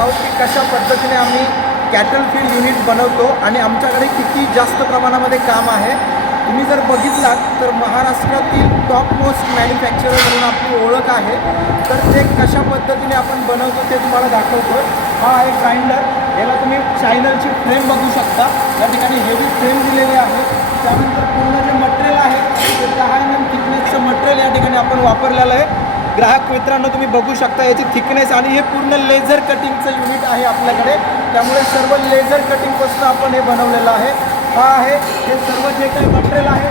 आहोत की कशा पद्धतीने आम्ही कॅटल फील्ड युनिट बनवतो आणि आमच्याकडे किती जास्त प्रमाणामध्ये काम आहे. तुम्ही जर बघितलात तर महाराष्ट्रातील टॉप मोस्ट मॅन्युफॅक्चरर म्हणून आपली ओळख आहे. तर ते कशा पद्धतीने आपण बनवतो ते तुम्हाला दाखवतो हा आहे ग्राइंडर याला तुम्ही चायनलची फ्रेम बघू शकता. या ठिकाणी हेवी फ्रेम दिलेली आहे. त्यानंतर पूर्ण जे मटेरियल आहे ते दहा एम एम थिकनेसचं मटेरियल या ठिकाणी आपण वापरलेलं आहे. ग्राहक मित्रांनो तुम्ही बघू शकता याची थिकनेस आणि हे पूर्ण लेझर कटिंगचं युनिट आहे आपल्याकडे. त्यामुळे सर्व लेझर कटिंगपासून आपण हे बनवलेलं आहे. हा आहे हे सर्व जे काही मटेरियल आहे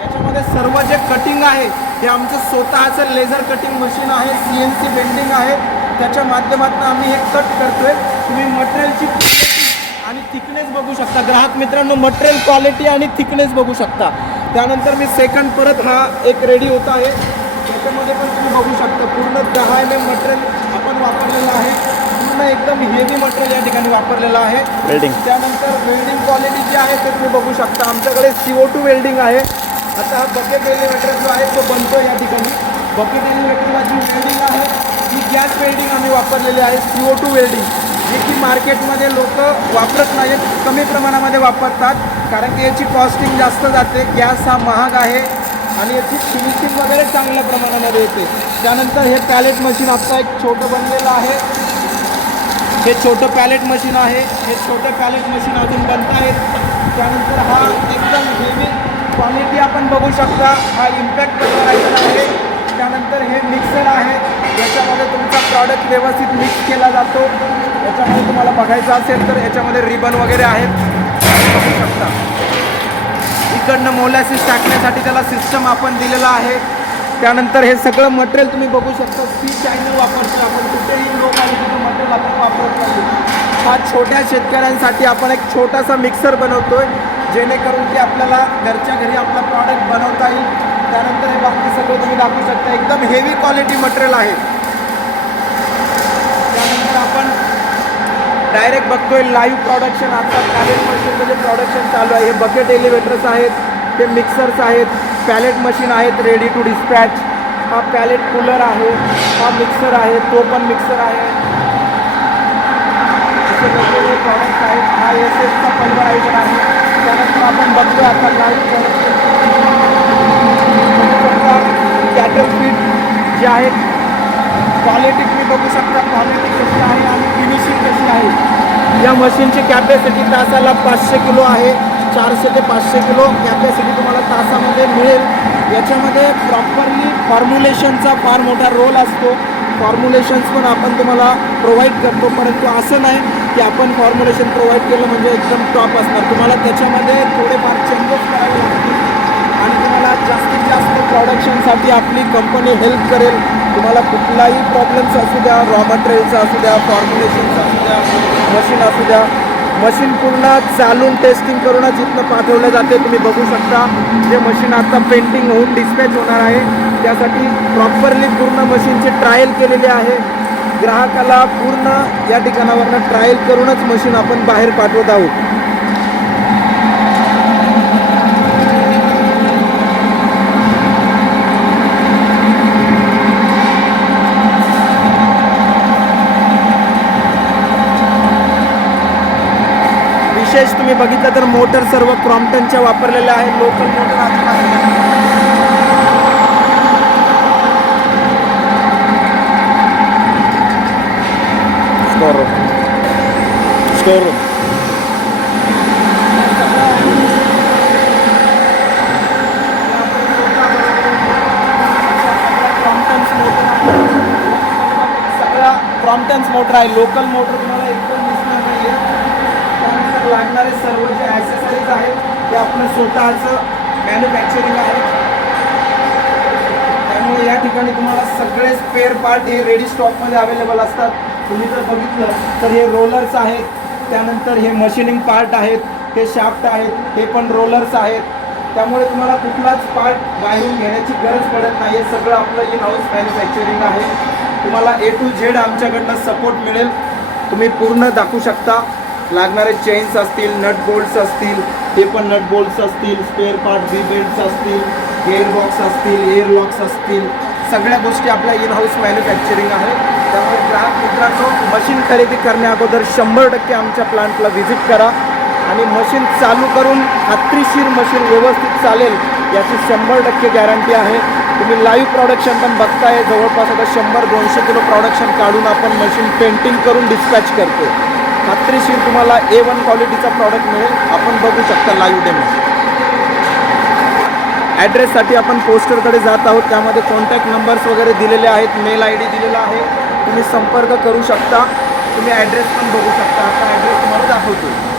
याच्यामध्ये सर्व जे कटिंग आहे हे आमचं स्वतःचं लेझर कटिंग मशीन आहे सी एन सी बेंडिंग आहे. त्याच्या माध्यमातून आम्ही हे कट करतोय. तुम्ही मटेरियलची आणि थिकनेस बघू शकता. ग्राहक मित्रांनो मटेरियल क्वालिटी आणि थिकनेस बघू शकता. त्यानंतर मी सेकंड परत हा एक रेडी होता आहे. त्याच्यामध्ये पण तुम्ही बघू शकता पूर्ण दहा एम एम मटेरियल आपण वापरलेलं आहे. पूर्ण एकदम हेवी मटेरियल या ठिकाणी वापरलेलं आहे. वेल्डिंग त्यानंतर वेल्डिंग क्वालिटी जी आहे ते तुम्ही बघू शकता. आमच्याकडे सी ओ टू वेल्डिंग आहे. आता हा बकेट एलिव्हेटर जो आहे तो बनतो या ठिकाणी. बकेट एलिव्हेटरला जी वेल्डिंग आहे ती गॅस वेल्डिंग आम्ही वापरलेली आहे सी ओ टू वेल्डिंग जे की मार्केटमध्ये लोक वापरत नाहीत कमी प्रमाणामध्ये वापरतात. कारण की याची कॉस्टिंग जास्त जाते गॅस हा महाग आहे आणि याची फिनिशिंग वगैरे चांगल्या प्रमाणामध्ये येते त्यानंतर हे पॅलेट मशीन आत्ता एक छोटं बनलेलं आहे. हे छोटं पॅलेट मशीन आहे. हे छोटं पॅलेट मशीन अजून बनत आहेत. त्यानंतर हा एकदम हेवी क्वालिटी आपण बघू शकता. हा इम्पॅक्ट करायचा आहे. त्यानंतर हे मिक्सर आहे. याच्यामध्ये तुमचा प्रॉडक्ट व्यवस्थित मिक्स केला जातो. याच्यामध्ये तुम्हाला बघायचं असेल तर याच्यामध्ये रिबन वगैरे आहेत. बघू शकता. इकडनं मोलॅसिस टाकण्यासाठी त्याला सिस्टम आपण दिलेला आहे. त्यानंतर हे सगळं मटेरियल तुम्ही बघू शकता. सी चायनल वापरतो आपण. कुठेही लोक लो तिथं मटेरियल आपण वापरत नाही. हा छोट्या शेतकऱ्यांसाठी आपण एक छोटासा मिक्सर बनवतोय जेणेकरून की आपल्याला घरच्या घरी आपला प्रॉडक्ट बनवता येईल. त्यानंतर हे बाकी सगळं तुम्ही दाखवू शकता. एकदम हेवी क्वालिटी मटेरियल आहे. डायरेक्ट बघतोय लाईव्ह प्रोडक्शन आता पॅलेट मशीनचं जे प्रोडक्शन चालू आहे. हे बकेट एलिव्हेटर्स आहेत, ते मिक्सर्स आहेत पॅलेट मशीन आहेत रेडी टू डिस्पॅच हा पॅलेट कूलर आहे, हा मिक्सर आहे तो पण मिक्सर आहे. हा एस आता फीट जे आहेत क्वालिटी तुम्ही बघू शकता. क्वालिटी कशी आहे? आहे. या मशीनची कॅपॅसिटी तासाला पाचशे किलो आहे. चारशे ते पाचशे किलो कॅपॅसिटी तुम्हाला तासामध्ये मिळेल. याच्यामध्ये प्रॉपरली फॉर्म्युलेशनचा फार मोठा रोल असतो. फॉर्म्युलेशन्स पण आपण तुम्हाला प्रोव्हाइड करतो. परंतु असं नाही की आपण फॉर्म्युलेशन प्रोव्हाइड केलं म्हणजे एकदम टॉप असणार. तुम्हाला त्याच्यामध्ये थोडेफार चेंजेस करावे लागतील. तुम्हाला जास्तीत जास्त प्रॉडक्शनसाठी आपली कंपनी हेल्प करेल. तुम्हाला कुठलाही प्रॉब्लेम्स असू द्या रॉ मटेरियलचा असू द्या फॉर्म्युलेशनचा असू द्या मशीन असू द्या. मशीन पूर्ण चालून टेस्टिंग करूनच इथनं पाठवलं जाते. तुम्ही बघू शकता जे मशीन आता पेंटिंग होऊन डिस्पॅच होणार आहे त्यासाठी प्रॉपरली पूर्ण मशीनची ट्रायल केलेली आहे. ग्राहकाला पूर्ण या ठिकाणावरनं ट्रायल करूनच मशीन आपण बाहेर पाठवत आहोत. विशेष तुम्ही बघितलं तर मोटर सर्व क्रॉम्प्टनच्या वापरलेल्या आहे लोकल मोटर आजकाल स्टोर रूम क्रॉम्प्टन्स मोटर आहे लोकल मोटर तुम्हाला एकदम दिसणार नाही त्यानंतर लागणारे सर्व जे ॲसेसरीज आहेत ते आपलं स्वतःचं मॅन्युफॅक्चरिंग आहे. त्यामुळे या ठिकाणी तुम्हाला सगळे स्पेअर पार्ट हे रेडी स्टॉकमध्ये अवेलेबल असतात. तुम्ही जर बघितलं तर हे रोलर्स आहेत. त्यानंतर हे मशिनिंग पार्ट आहेत. हे शाफ्ट आहेत. हे पण रोलर्स आहेत. त्यामुळे तुम्हाला कुठलाच पार्ट बाहेरून घेण्याची गरज पडत नाही. हे सगळं आपलं इन हाऊस मॅन्युफॅक्चरिंग आहे. तुम्हाला ए टू झेड आमच्याकडनं सपोर्ट मिळेल. तुम्ही पूर्ण दाखवू शकता. लागणारे चेन्स असतील नट बोल्ट्स असतील ते पण नट बोल्ट्स असतील स्पेअर पार्ट बी बेल्ट्स असतील एअरबॉक्स असतील एअर लॉक्स असतील. सगळ्या गोष्टी आपल्या इन हाऊस मॅन्युफॅक्चरिंग आहे त्यामुळे ग्राहक मित्रांनो मशीन खरेदी करण्या अगोदर शंभर टक्के आमच्या प्लांटला व्हिजिट करा. आणि मशीन चालू करून खात्रीशीर मशीन व्यवस्थित चालेल याची शंभर टक्के गॅरंटी आहे. तुम्ही लाईव्ह प्रोडक्शन पण बघताय. जवळपास आता शंभर दोनशे किलो प्रोडक्शन काढून आपण मशीन पेंटिंग करून डिस्पॅच करतो खात्रीशीर तुम्हाला ए वन क्वालिटीचा प्रॉडक्ट मिळेल. आपण बघू शकता लाईव्ह डेमो ॲड्रेससाठी आपण पोस्टरकडे जात आहोत. त्यामध्ये कॉन्टॅक्ट नंबर्स वगैरे दिलेले आहेत. मेल आय डी दिलेला आहे. तुम्ही संपर्क करू शकता. तुम्ही ॲड्रेस पण बघू शकता. आता ॲड्रेस तुम्हाला दाखवतो